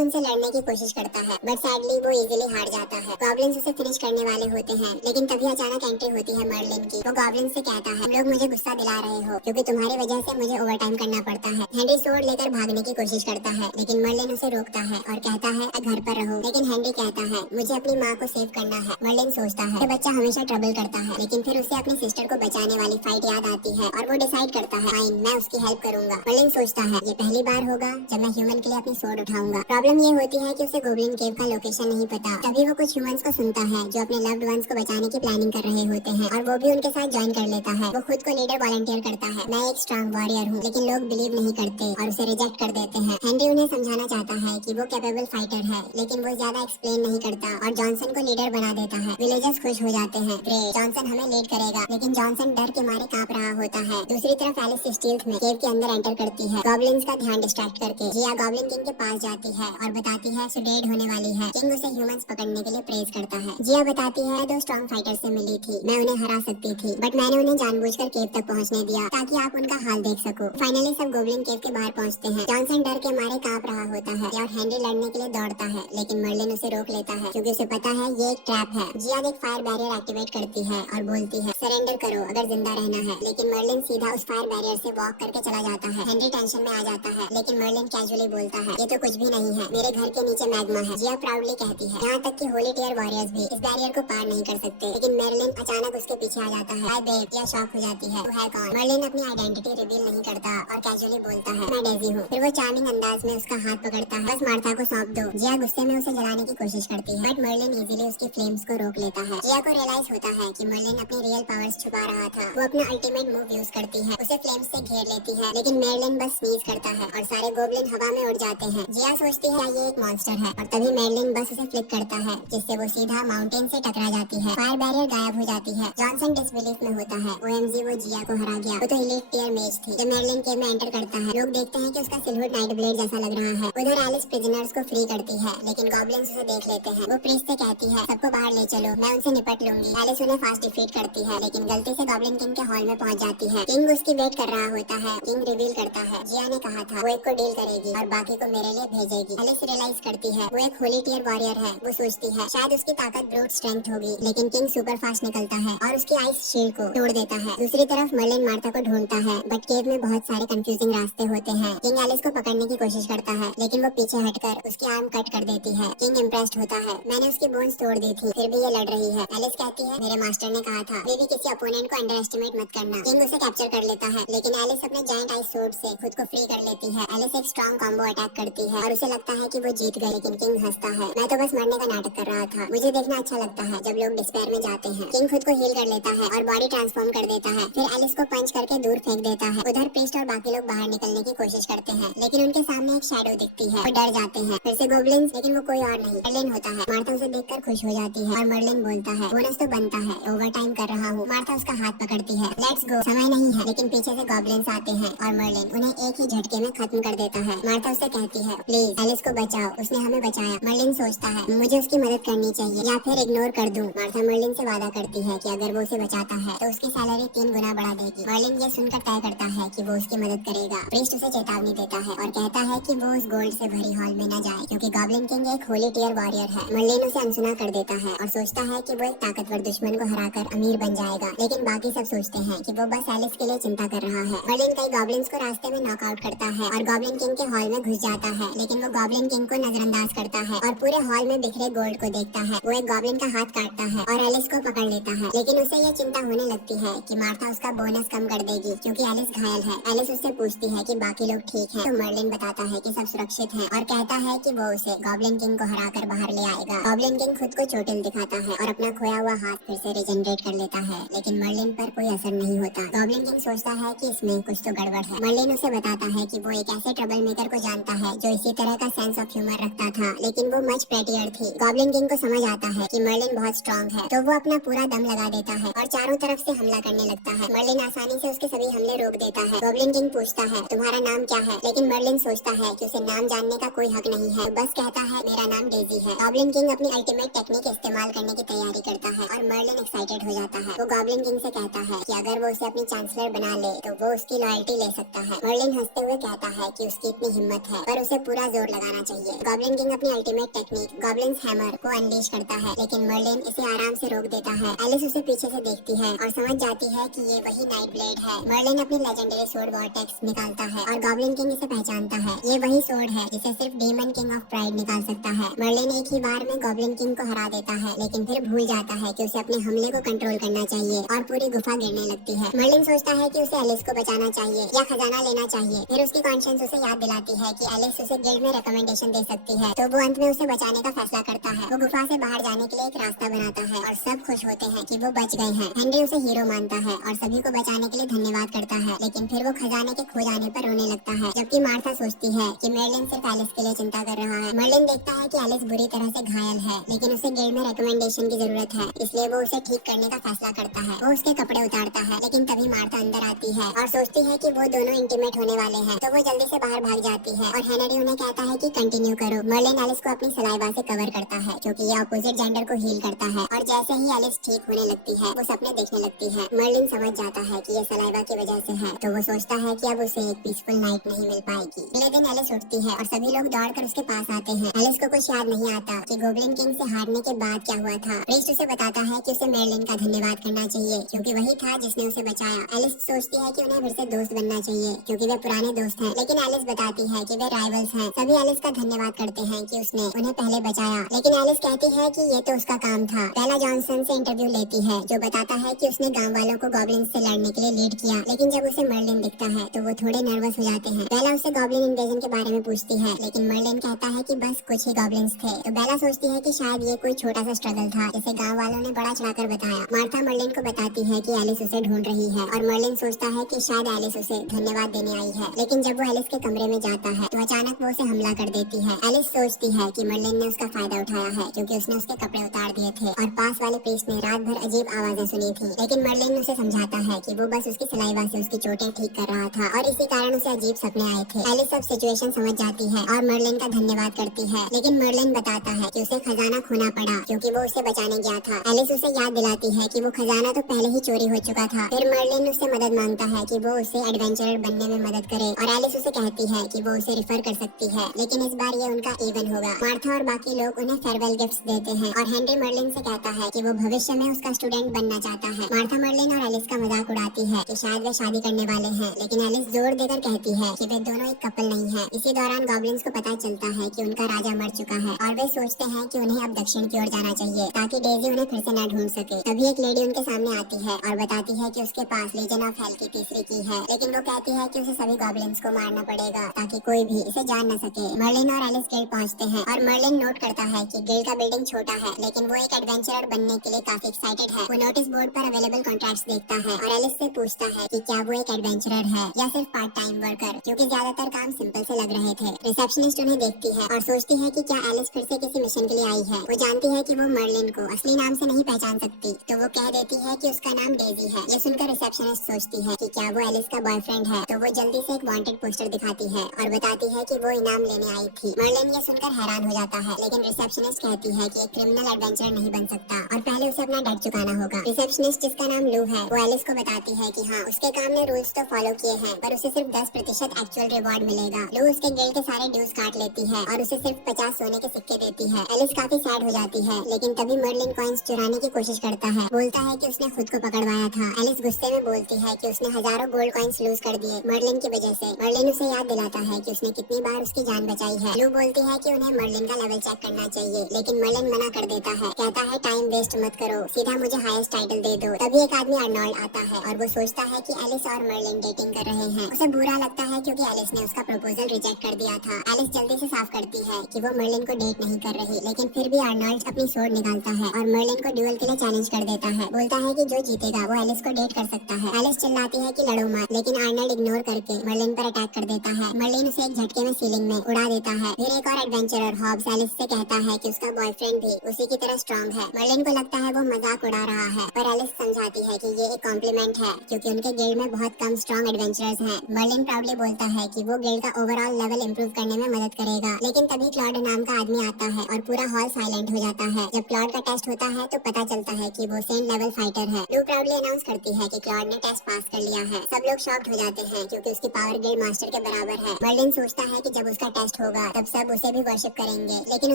उनसे लड़ने की कोशिश करता है, बट सैडली वो इजीली हार जाता है। गॉब्लिन्स उसे फिनिश करने वाले होते हैं, लेकिन तभी अचानक एंट्री होती है मर्लिन की। वो गॉब्लिन्स से कहता है, तुम लोग मुझे गुस्सा दिला रहे हो क्योंकि तुम्हारी वजह से मुझे ओवरटाइम करना पड़ता है। हेनरी स्वॉर्ड लेकर भागने की कोशिश करता है, लेकिन मर्लिन उसे रोकता है और कहता है घर पर रहो। लेकिन हेनरी कहता है, मुझे अपनी माँ को सेव करना है। मर्लिन सोचता है, ये बच्चा हमेशा ट्रबल करता है, लेकिन फिर उसे अपनी सिस्टर को बचाने वाली फाइट याद आती है और वो डिसाइड करता है, फाइन, मैं उसकी हेल्प करूंगा। मर्लिन सोचता है, ये पहली बार होगा जब मैं ह्यूमन के लिए अपनी स्वॉर्ड उठाऊंगा। प्रॉब्लम ये होती है कि उसे गोब्लिन केव का लोकेशन नहीं पता। तभी वो कुछ ह्यूमंस को सुनता है जो अपने लव्ड वंस को बचाने की प्लानिंग कर रहे होते हैं और वो भी उनके साथ ज्वाइन कर लेता है। वो खुद को लीडर वॉलंटियर करता है, मैं एक स्ट्रॉन्ग वॉरियर हूँ, लेकिन लोग बिलीव नहीं करते और उसे रिजेक्ट कर देते हैं। हेनरी उन्हें समझाना चाहता है कि वो कैपेबल फाइटर है, लेकिन वो ज्यादा एक्सप्लेन नहीं करता और जॉनसन को लीडर बना देता है। विलेजर्स खुश हो जाते हैं, ग्रेट, जॉनसन हमें लीड करेगा। लेकिन जॉनसन डर के मारे कांप रहा होता है। दूसरी तरफ एलिस स्टील्थ में केव के अंदर एंटर करती है, गॉब्लिन्स का ध्यान डिस्ट्रैक्ट करके। जिया गॉब्लिन किंग के पास जाती है और बताती है डेड होने वाली है। किंग उसे ह्यूमंस पकड़ने के लिए प्रेज करता है। जिया बताती है, दो स्ट्रॉन्ग फाइटर से मिली थी, मैं उन्हें हरा सकती थी, बट मैंने उन्हें जानबूझकर केव तक पहुंचने दिया ताकि आप उनका हाल देख सको। फाइनली सब गोब्लिन केव के बाहर पहुंचते हैं। जॉनसन डर के मारे कांप रहा होता है और हेनरी लड़ने के लिए दौड़ता है, लेकिन मर्लिन उसे रोक लेता है क्योंकि उसे पता है ये एक ट्रैप है। जिया एक फायर बैरियर एक्टिवेट करती है और बोलती है, सरेंडर करो अगर जिंदा रहना है। लेकिन मर्लिन सीधा उस फायर बैरियर से वॉक करके चला जाता है। हेनरी टेंशन में आ जाता है, लेकिन मर्लिन कैजुअली बोलता है, ये तो कुछ भी नहीं है, मेरे घर के नीचे मैग्मा है। जिया प्राउडली कहती है, यहाँ तक कि होली टियर वॉरियर्स भी इस बैरियर को पार नहीं कर सकते। लेकिन मर्लिन अचानक उसके पीछे आ जाता है। हाय बेब, जिया शॉक हो जाती है, तू है कौन? मर्लिन अपनी आइडेंटिटी रिवील नहीं करता और कैजुअली बोलता है, मैं डेजी हूँ। फिर वो चार्मिंग अंदाज में उसका हाथ पकड़ता है, बस मार्था को सौंप दो। जिया गुस्से में उसे जलाने की कोशिश करती है, बट मर्लिन इजीली उसकी फ्लेम्स को रोक लेता है। जिया को रियलाइज होता है कि मर्लिन अपनी रियल पावर्स छुपा रहा था। वो अपना अल्टीमेट मूव यूज करती है, उसे फ्लेम्स से घेर लेती है, लेकिन मर्लिन बस स्नीज करता है और सारे गोब्लिन हवा में उड़ जाते हैं। जिया सोचती है ये एक मॉन्स्टर है और तभी मर्लिन बस उसे फ्लिक करता है, जिससे वो सीधा माउंटेन से टकरा जाती है। फायर बैरियर गायब हो जाती है। जॉनसन डिसबिलीफ में होता है, ओएमजी वो जिया को हरा गया, वो तो एलीट टियर मेज थी। जब मर्लिन केव में एंटर करता है, लोग देखते हैं कि उसका सिल्वर नाइट ब्लेड जैसा लग रहा है। उधर एलिस प्रिजनर्स को फ्री करती है, लेकिन गॉब्लिन्स उसे देख लेते हैं। वो प्रीस्ट से कहती है, सबको बाहर ले चलो, मैं उनसे निपट लूंगी। एलिस उन्हें फास्ट डिफीट करती है, लेकिन गलती से गॉब्लिन किंग के हॉल में पहुंच जाती है। किंग उसकी वेट कर रहा होता है। किंग रिवील करता है, जिया ने कहा था वो एक को डील करेगी और बाकी को मेरे लिए भेजेगी। एलिस रियलाइज करती है वो एक होली टियर वॉरियर है। वो सोचती है शायद उसकी ताकत ब्रूट स्ट्रेंथ होगी, लेकिन किंग सुपर फास्ट निकलता है और उसकी आइस शील्ड को तोड़ देता है। दूसरी तरफ मर्लिन मार्था को ढूंढता है, बट केव में बहुत सारे कंफ्यूजिंग रास्ते होते हैं। किंग एलिस को पकड़ने की कोशिश करता है, लेकिन वो पीछे हटकर उसकी आर्म कट कर देती है। किंग इम्प्रेस्ड होता है, मैंने उसकी बोन्स तोड़ दी थी, फिर भी ये लड़ रही है। एलिस कहती है, मेरे मास्टर ने कहा था वे भी किसी अपोनेंट को अंडर एस्टिमेट मत करना। किंग उसे कैप्चर कर लेता है, लेकिन एलिस अपने जायंट आइस सोर्ड से खुद को फ्री कर लेती है। एलिस एक स्ट्रॉन्ग कॉम्बो अटैक करती है और उसे लगता है कि वो जीत गई, लेकिन किंग हंसता है, मैं तो बस मरने का नाटक कर रहा था। मुझे देखना अच्छा लगता है जब लोग डिस्पेयर में जाते हैं। किंग खुद को हील कर लेता है और बॉडी ट्रांसफॉर्म कर देता है, फिर एलिस को पंच करके दूर फेंक देता है। उधर प्रीस्ट और बाकी लोग बाहर निकलने की कोशिश करते हैं, लेकिन उनके सामने एक शैडो दिखती है। वो डर जाते हैं, फिर से गोब्लिन्स, लेकिन वो कोई और नहीं, मर्लिन होता है। मार्था उसे देखकर खुश हो जाती है और मर्लिन बोलता है, बोनस तो बनता है, ओवर टाइम कर रहा हूँ। मार्था उसका हाथ पकड़ती है, लेट्स गो, समय नहीं है। लेकिन पीछे से गॉब्लिन्स आते हैं और मर्लिन उन्हें एक ही झटके में खत्म कर देता है। मार्था उससे कहती है, प्लीज एलिस को बचाओ, उसने हमें बचाया। मर्लिन सोचता है मुझे उसकी मदद करनी चाहिए या फिर इग्नोर कर दूं। मार्था मर्लिन से वादा करती है कि अगर वो उसे बचाता है तो उसकी सैलरी 3 गुना बढ़ा देगी। मर्लिन ये सुनकर तय करता है कि वो उसकी मदद करेगा। प्रीस्ट उसे चेतावनी देता है और कहता है कि वो उस गोल्ड से भरी हॉल में न जाए, क्योंकि गॉब्लिन किंग एक होली टियर वॉरियर है। मर्लिन उसे अनसुना कर देता है और सोचता है कि वो एक ताकतवर दुश्मन को हराकर अमीर बन जाएगा, लेकिन बाकी सब सोचते हैं कि वो बस एलिस के लिए चिंता कर रहा है। मर्लिन कई गॉब्लिन्स को रास्ते में नॉकआउट करता है और गॉब्लिन किंग के हॉल में घुस जाता है, लेकिन वो गॉब्लिन किंग को नजरअंदाज करता है और पूरे हॉल में बिखरे गोल्ड को देखता है। वो एक गॉब्लिन का हाथ काटता है और एलिस को पकड़ लेता है, लेकिन उसे ये चिंता होने लगती है कि मार्था उसका बोनस कम कर देगी क्योंकि एलिस घायल है। एलिस उससे पूछती है कि बाकी लोग ठीक हैं, तो मर्लिन बताता है कि सब सुरक्षित हैं और कहता है कि वो उसे गॉब्लिन किंग को हराकर बाहर ले आएगा। गॉब्लिन किंग खुद को चोटिल दिखाता है और अपना खोया हुआ हाथ फिर से रिजनरेट कर लेता है, लेकिन मर्लिन पर कोई असर नहीं होता। गॉब्लिन किंग सोचता है कि इसमें कुछ तो गड़बड़ है। मर्लिन उसे बताता है कि वो एक ऐसे ट्रबल मेकर को जानता है जो इसी तरह का सेंस ऑफ ह्यूमर रखता था, लेकिन वो मच प्रेटियर थी। गॉब्लिन किंग को समझ आता है कि मर्लिन बहुत स्ट्रॉन्ग है, तो वो अपना पूरा दम लगा देता है और चारों तरफ से हमला करने लगता है। मर्लिन आसानी से उसके सभी हमले रोक देता है। गॉब्लिन किंग पूछता है, तुम्हारा नाम क्या है? लेकिन मर्लिन सोचता है कि उसे नाम जानने का कोई हक नहीं है, बस कहता है मेरा नाम डेजी है। गॉब्लिन किंग अपनी अल्टीमेट टेक्निक इस्तेमाल करने की तैयारी करता है और मर्लिन एक्साइटेड हो जाता है। वो गॉब्लिन किंग से कहता है कि अगर वो उसे अपनी चांसलर बना ले तो वो उसकी रॉयल्टी ले सकता है। मर्लिन हंसते हुए कहता है कि उसकी इतनी हिम्मत है पर उसे पूरा जोर लगाना चाहिए। गॉब्लिन किंग अपनी अल्टीमेट टेक्निक गॉब्लिन्स हैमर को अनलीश करता है, लेकिन मर्लिन इसे आराम से रोक देता है। एलिस उसे पीछे से देखती है और समझ जाती है कि ये वही नाइट ब्लेड है। मर्लिन अपनी लेजेंडरी सोर्ड वॉर्टेक्स निकालता है और गॉब्लिन किंग इसे पहचानता है। ये वही सोर्ड है जिसे सिर्फ डीमन किंग ऑफ प्राइड निकाल सकता है। मर्लिन एक ही बार में गॉब्लिन किंग को हरा देता है, लेकिन फिर भूल जाता है कि उसे अपने हमले को कंट्रोल करना चाहिए और पूरी गुफा गिरने लगती है। मर्लिन सोचता है कि उसे एलिस को बचाना चाहिए या खजाना लेना चाहिए। फिर उसकी कॉन्शियंस उसे याद दिलाती है कि एलिस उसे गिल्ड में रिकमेंडेशन दे सकती है, तो वो अंत में उसे बचाने का फैसला करता है। वो गुफा से बाहर जाने के लिए एक रास्ता बनाता है और सब खुश होते हैं कि वो बच गए हैं। हेनरी उसे हीरो मानता है और सभी को बचाने के लिए धन्यवाद करता है, लेकिन फिर वो खजाने के खो जाने पर रोने लगता है। जबकि मार्था सोचती है कि मर्लिन सिर्फ एलिस के लिए चिंता कर रहा है। मर्लिन देखता है कि एलिस बुरी तरह से घायल है, लेकिन उसे गिल्ड में रिकमेंडेशन की जरूरत है, इसलिए वो उसे ठीक करने का फैसला करता है। वो उसके कपड़े उतारता है, लेकिन तभी मार्था अंदर आती है और सोचती है कि वो दोनों इंटीमेट होने वाले हैं, तो वो जल्दी से बाहर भाग जाती है और हेनरी उन्हें कहता है कि कंटिन्यू करो। मर्लिन एलिस को अपनी सलाइवा से कवर करता है क्योंकि ये अपोजिट जेंडर को हील करता है, और जैसे ही एलिस ठीक होने लगती है वो सपने देखने लगती है। मर्लिन समझ जाता है कि ये सलाइवा की वजह से है, तो वो सोचता है कि अब उसे एक पीसफुल नाइट नहीं मिल पाएगी। अगले दिन एलिस उठती है और सभी लोग दौड़कर उसके पास आते हैं। एलिस को कुछ याद नहीं आता कि गोब्लिन किंग से हारने के बाद क्या हुआ था। प्रीस्ट उसे बताता है कि उसे मर्लिन का धन्यवाद करना चाहिए क्योंकि वही था जिसने उसे बचाया। एलिस सोचती है कि उन्हें फिर से दोस्त बनना चाहिए क्योंकि वे पुराने दोस्त हैं, लेकिन एलिस बताती है कि वे राइवल्स हैं। सभी एलिस का धन्यवाद करते हैं कि उसने उन्हें पहले बचाया, लेकिन एलिस कहती है कि ये तो उसका काम था। बेला जॉनसन से इंटरव्यू लेती है जो बताता है कि उसने गांव वालों को गॉब्लिन से लड़ने के लिए लीड किया, लेकिन जब उसे मर्लिन दिखता है तो वो थोड़े नर्वस हो जाते हैं। बेला उससे गॉब्लिन इन्वेजन के बारे में पूछती है, लेकिन मर्लिन कहता है कि बस कुछ ही गॉब्लिन्स थे। तो बेला सोचती है कि शायद ये कोई छोटा सा स्ट्रगल था जिसे गांव वालों ने बड़ा चढ़ाकर बताया। मार्था मर्लिन को बताती है कि एलिस उसे ढूंढ रही है और मर्लिन सोचता है कि शायद एलिस उसे धन्यवाद देने आई है, लेकिन जब वो एलिस के कमरे में जाता है तो अचानक वो उसे हमला कर देती है। एलिस सोचती है कि मर्लिन ने उसका फायदा उठाया है क्योंकि उसने उसके कपड़े उतार दिए थे और पास वाले प्रीस्ट ने रात भर अजीब आवाजें सुनी थी, लेकिन मर्लिन उसे समझाता है कि वो बस उसकी सलाइवा से उसकी चोटें ठीक कर रहा था और इसी कारण उसे अजीब सपने आए थे। एलिस सब सिचुएशन समझ जाती है और मर्लिन का धन्यवाद करती है, लेकिन मर्लिन बताता है कि उसे खजाना खोना पड़ा क्योंकि वो उसे बचाने गया था। एलिस उसे याद दिलाती है कि वो खजाना तो पहले ही चोरी हो चुका था। फिर मर्लिन उससे मदद मांगता है कि वो उसे एडवेंचरर बनने में मदद करे और एलिस उसे कहती है कि वो उसे रिफर कर सकती है, लेकिन इस बार ये उनका इवन होगा। मार्था और बाकी लोग उन्हें फेयरवेल गिफ्ट्स देते हैं और हेनरी मर्लिन से कहता है कि वो भविष्य में उसका स्टूडेंट बनना चाहता है। मार्था मर्लिन और एलिस का मजाक उड़ाती है कि शायद वे शादी करने वाले हैं, लेकिन एलिस जोर देकर कहती है कि वे दोनों एक कपल नहीं है। इसी दौरान गॉब्लिन्स को पता चलता है कि उनका राजा मर चुका है और वे सोचते हैं कि उन्हें अब दक्षिण की ओर जाना चाहिए ताकि डेजी उन्हें फिर से न ढूंढ सके। तभी एक लेडी उनके सामने आती है और बताती है कि उसके पास लीजन ऑफ हेल की तीसरी की है, लेकिन वो कहती है कि उसे सभी गॉब्लिन्स को मारना पड़ेगा ताकि कोई भी इसे जान न सके। मर्लिन और एलिस गिल्ड पहुंचते हैं और मर्लिन नोट करता है कि गिल्ड का बिल्डिंग छोटा है, लेकिन वो एक एडवेंचरर बनने के लिए काफी एक्साइटेड है। वो नोटिस बोर्ड पर अवेलेबल कॉन्ट्रैक्ट्स देखता है और एलिस से पूछता है कि क्या वो एक एडवेंचरर है या सिर्फ पार्ट टाइम वर्कर, क्योंकि ज्यादातर काम सिंपल से लग रहे थे। रिसेप्शनिस्ट उन्हें देखती है और सोचती है कि क्या एलिस फिर से किसी मिशन के लिए आई है। वो जानती है कि वो मर्लिन को असली नाम से नहीं पहचान सकती, तो वो कह देती है कि उसका नाम डेजी है। ये सुनकर रिसेप्शनिस्ट सोचती है कि क्या वो एलिस का बॉयफ्रेंड है, तो वो जल्दी से एक वांटेड पोस्टर दिखाती है और बताती है कि वो इनाम लेने आई थी। मर्लिन ये सुनकर हैरान हो जाता है, लेकिन रिसेप्शनिस्ट कहती है कि एक क्रिमिनल एडवेंचरर नहीं बन सकता और पहले उसे अपना डेट चुकाना होगा। रिसेप्शनिस्ट जिसका नाम लू है वो एलिस को बताती है कि हाँ, उसके काम ने रूल्स तो फॉलो किए हैं पर उसे सिर्फ 10% एक्चुअल रिवॉर्ड मिलेगा। लू उसके गिल्ड के सारे ड्यूज काट लेती है और उसे सिर्फ 50 सोने के सिक्के देती है। एलिस काफी सैड हो जाती है, लेकिन तभी मर्लिन कॉइंस चुराने की कोशिश करता है। बोलता है कि उसने खुद को पकड़वाया था। एलिस गुस्से में बोलती है कि उसने हजारों गोल्ड कॉइंस लूज कर दिए मर्लिन की वजह से। मर्लिन उसे याद दिलाता है कि उसने कितनी बार उसकी जान बचाई है। लू बोलती है कि उन्हें मर्लिन का लेवल चेक करना चाहिए, लेकिन मर्लिन मना कर देता है। कहता है टाइम वेस्ट मत करो, सीधा मुझे हाईएस्ट टाइटल दे दो। तभी एक आदमी अर्नोल्ड आता है और वो सोचता है कि एलिस और मर्लिन डेटिंग कर रहे हैं। उसे बुरा लगता है क्योंकि एलिस ने उसका प्रपोजल रिजेक्ट कर दिया था। एलिस जल्दी से साफ करती है कि वो मर्लिन को डेट नहीं कर रही, लेकिन फिर भी अर्नोल्ड अपनी स्वॉर्ड निकालता है और मर्लिन को ड्यूल के लिए चैलेंज कर देता है। बोलता है कि जो जीतेगा वो एलिस को डेट कर सकता है। एलिस चिल्लाती है कि लड़ो मत, लेकिन अर्नोल्ड इग्नोर करके मर्लिन पर अटैक कर देता है। मर्लिन उसे एक झटके में सीलिंग में उड़ा देता है। फिर एक और एडवेंचरर हॉब्स एलिस से कहता है कि उसका बॉयफ्रेंड भी उसी की तरह स्ट्रॉन्ग है। मर्लिन को लगता है वो मजाक उड़ा रहा है, पर एलिस समझाती है कि ये एक कॉम्प्लीमेंट है क्योंकि उनके गिल्ड में बहुत कम स्ट्रॉन्ग एडवेंचरर्स हैं। मर्लिन प्राउडली बोलता है कि वो गिल्ड का ओवरऑल लेवल इंप्रूव करने में मदद करेगा, लेकिन तभी क्लॉड नाम का आदमी आता है और पूरा हॉल साइलेंट हो जाता है। जब क्लॉड का टेस्ट होता है तो पता चलता है कि वो सेंट लेवल फाइटर है। लू प्राउडली अनाउंस करती है कि क्लॉड ने टेस्ट पास कर लिया है। सब लोग शॉक्ड हो जाते हैं क्योंकि उसकी पावर गिल्ड मास्टर के बराबर है। मर्लिन सोचता है कि जब उसका टेस्ट होगा तब सब उसे भी वर्शिप करेंगे, लेकिन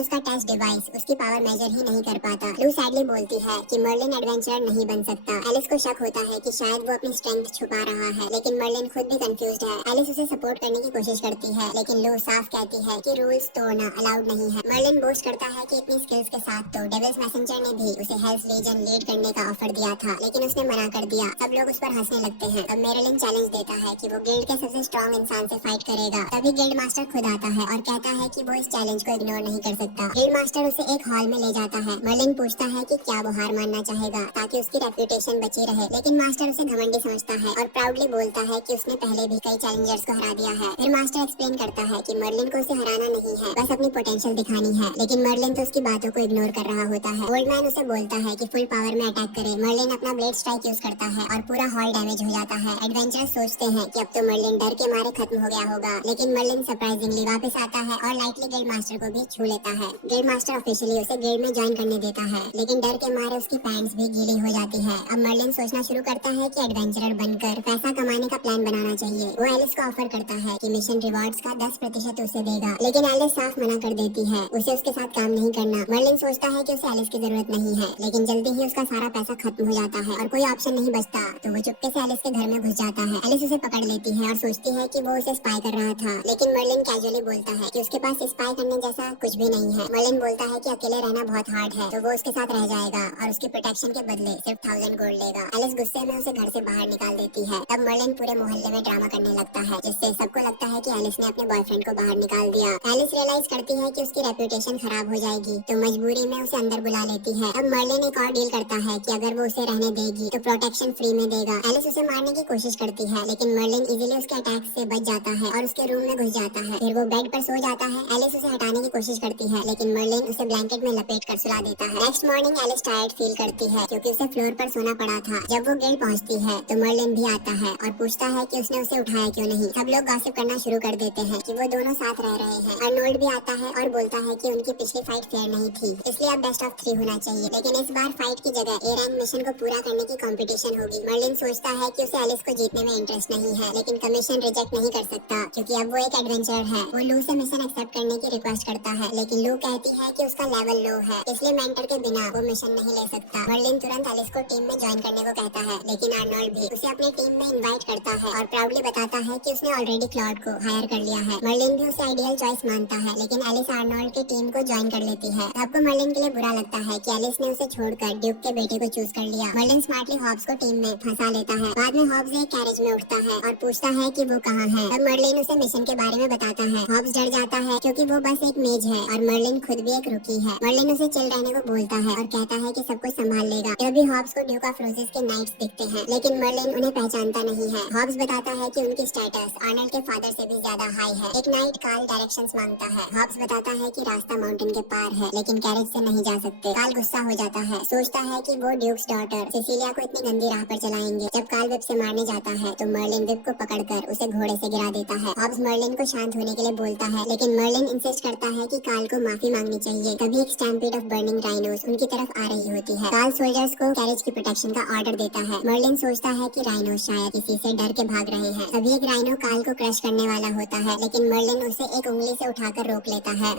उसका टेस्ट डिवाइस उसकी पावर मेजर ही नहीं कर पाता। लू सैडली बोलती है कि मर्लिन एडवेंचरर नहीं बन सकता। एलिस को शक होता है कि शायद वो अपनी स्ट्रेंथ छुपा रहा है, लेकिन मर्लिन खुद भी कंफ्यूज्ड है। एलिस उसे सपोर्ट करने की कोशिश करती है, लेकिन लू साफ कहती है कि रूल्स तोड़ना अलाउड नहीं है। मर्लिन बोस्ट करता है कि इतनी स्किल्स के साथ तो डेविल्स मैसेंजर ने भी उसे हेल्स लीजन लीड करने का ऑफर दिया था, लेकिन उसने मना कर दिया। सब लोग उस पर हंसने लगते हैं। अब मेरिलिन चैलेंज देता है कि वो गिल्ड के सबसे स्ट्रॉन्ग इंसान से फाइट करेगा। तभी गिल्ड मास्टर खुद आता है और कहता है कि वो इस चैलेंज को इग्नोर नहीं कर सकता। गिल्ड मास्टर उसे एक हॉल में ले जाता है। मर्लिन पूछता है कि क्या वो हार मानना चाहेगा ताकि उसकी रेप्यूटेशन बची रहे, लेकिन मास्टर उसे घमंडी समझता है और प्राउडली बोलता है कि उसने पहले भी कई चैलेंजर्स को हरा दिया है। फिर मास्टर एक्सप्लेन करता है कि मर्लिन को उसे हराना नहीं है, बस अपनी पोटेंशियल दिखानी है, लेकिन मर्लिन तो उसकी बातों को इग्नोर कर रहा होता है। ओल्ड मैन उसे बोलता है कि फुल पावर में अटैक करे। मर्लिन अपना ब्लेड स्ट्राइक यूज करता है और पूरा हॉल डैमेज हो जाता है। एडवेंचरर्स सोचते हैं कि अब तो मर्लिन डर के मारे खत्म हो गया होगा, लेकिन मर्लिन सरप्राइजिंगली वापस आता है और लाइटली गिल्ड मास्टर को भी छू लेता है। गिल्ड मास्टर ऑफिशियली उसे गिल्ड में ज्वाइन करने देता है, लेकिन डर के मारे उसकी पैंट्स भी गीली हो जाती है। अब मर्लिन सोचना शुरू करता है कि एडवेंचरर बनकर पैसा कमाने का प्लान बनाना चाहिए। वो एलिस को ऑफर करता है कि मिशन रिवॉर्ड्स का 10% उसे देगा, लेकिन एलिस साफ मना कर देती है। उसे उसके साथ काम नहीं करना। मर्लिन सोचता है कि उसे एलिस की जरूरत नहीं है, लेकिन जल्दी ही उसका सारा पैसा खत्म हो जाता है और कोई ऑप्शन नहीं बचता, तो वो चुपके से एलिस के घर में घुस जाता है। एलिस उसे पकड़ लेती है और सोचती है कि वो उसे स्पाई कर रहा था, लेकिन मर्लिन कैजुअली बोलता है कि उसके पास स्पाई करने जैसा कुछ भी नहीं है। मर्लिन बोलता है कि अकेले रहना बहुत हार्ड है, तो वो उसके साथ रह जाएगा और उसकी प्रोटेक्शन के बदले सिर्फ 1000 गोल्ड लेगा। एलिस गुस्से में उसे घर से बाहर निकाल देती है। तब मर्लिन पूरे मोहल्ले में ड्रामा करने लगता है, जिससे सबको लगता है कि एलिस ने अपने बॉयफ्रेंड को बाहर निकाल दिया। एलिस रियलाइज करती है कि उसकी रेप्यूटेशन खराब हो जाएगी, तो मजबूरी में उसे अंदर बुला लेती है। अब मर्लिन एक और डील करता है कि अगर वो उसे रहने देगी तो प्रोटेक्शन फ्री में देगा। एलिस उसे मारने की कोशिश करती है, लेकिन मर्लिन इजीली उसके अटैक से बच जाता है और उसके रूम में घुस जाता है। फिर वो बेड पर सो जाता है। एलिस उसे हटाने की कोशिश करती है, लेकिन मर्लिन उसे ब्लैंकेट में लपेट कर सुला देता है। Next morning Alice tired feel करती है क्योंकि उसे फ्लोर पर सोना पड़ा था। जब वो गिल्ड पहुंचती है तो मर्लिन भी आता है और पूछता है कि उसने उसे उठाया क्यों नहीं। सब लोग गॉसिप करना शुरू कर देते हैं कि वो दोनों साथ रह रहे हैं। अर्नोल्ड भी आता है और बोलता है कि उनकी पिछली फाइट फेयर नहीं थी, इसलिए अब बेस्ट ऑफ 3 होना चाहिए, लेकिन इस बार फाइट की जगह ए रैंक मिशन को पूरा करने की कंपटीशन होगी। मर्लिन सोचता है कि उसे एलिस को जीतने में इंटरेस्ट नहीं है, लेकिन कमीशन रिजेक्ट नहीं कर सकता क्योंकि अब वो एक एडवेंचरर है। वो लू से मिशन एक्सेप्ट करने की रिक्वेस्ट करता है, लेकिन लू कहती है कि उसका लेवल लो है, इसलिए मेंटर के बिना वो मिशन नहीं ले सकता। मर्लिन तुरंत एलिस को टीम में ज्वाइन करने को कहता है, लेकिन अर्नोल्ड भी उसे अपनी टीम में इन्वाइट करता है और प्राउडली बताता है कि उसने ऑलरेडी क्लॉड को हायर कर लिया है। मर्लिन भी उसे आइडियल चॉइस मानता है, लेकिन एलिस अर्नोल्ड की टीम को ज्वाइन कर लेती है। आपको मर्लिन के लिए बुरा लगता है कि एलिस ने उसे छोड़कर ड्यूक के बेटे को चूज कर लिया। मर्लिन स्मार्टली हॉब्स को टीम में फंसा लेता है। बाद में हॉब्स एक कैरेज में उठता है और पूछता है कि वो कहाँ है। तब मर्लिन उसे मिशन के बारे में बताता है। हॉब्स डर जाता है क्योंकि वो बस एक मेज है और मर्लिन खुद भी एक रुकी है। मर्लिन उसे चिल रहने को बोलता है और कहता है कि सब कुछ संभाल लेगा। तभी हॉब्स को ड्यूक ऑफ रोजेस के नाइट्स दिखते हैं, लेकिन मर्लिन उन्हें पहचानता नहीं है। हॉब्स बताता है कि उनकी स्टेटस आर्नल्ड के फादर से भी ज्यादा हाई है। एक नाइट कार्ल डायरेक्शंस मांगता है। हॉब्स बताता है कि रास्ता माउंटेन के पार है, लेकिन कैरेज से नहीं जा सकते। कार्ल गुस्सा हो जाता है, सोचता है कि वो ड्यूक्स डॉटर सिसिलिया को इतनी गंदी राह पर चलाएंगे। जब कार्ल विप से मारने जाता है तो मर्लिन विप को पकड़कर उसे घोड़े से गिरा देता है। हॉब्स मर्लिन को शांत होने के लिए बोलता है, लेकिन मर्लिन इंसिस्ट करता है कि कार्ल को माफी मांगनी चाहिए। तभी एक स्टैम्पीड ऑफ बर्निंग राइनोस उनकी तरफ आ रही होती है। कार्ल सोल्जर्स को कैरेज की प्रोटेक्शन का ऑर्डर देता है। मर्लिन सोचता है कि राइनोस शायद किसी से डर के भाग रहे हैं। तभी एक राइनो कार्ल को क्रश करने वाला होता है, लेकिन मर्लिन उसे एक उंगली से उठाकर रोक लेता है।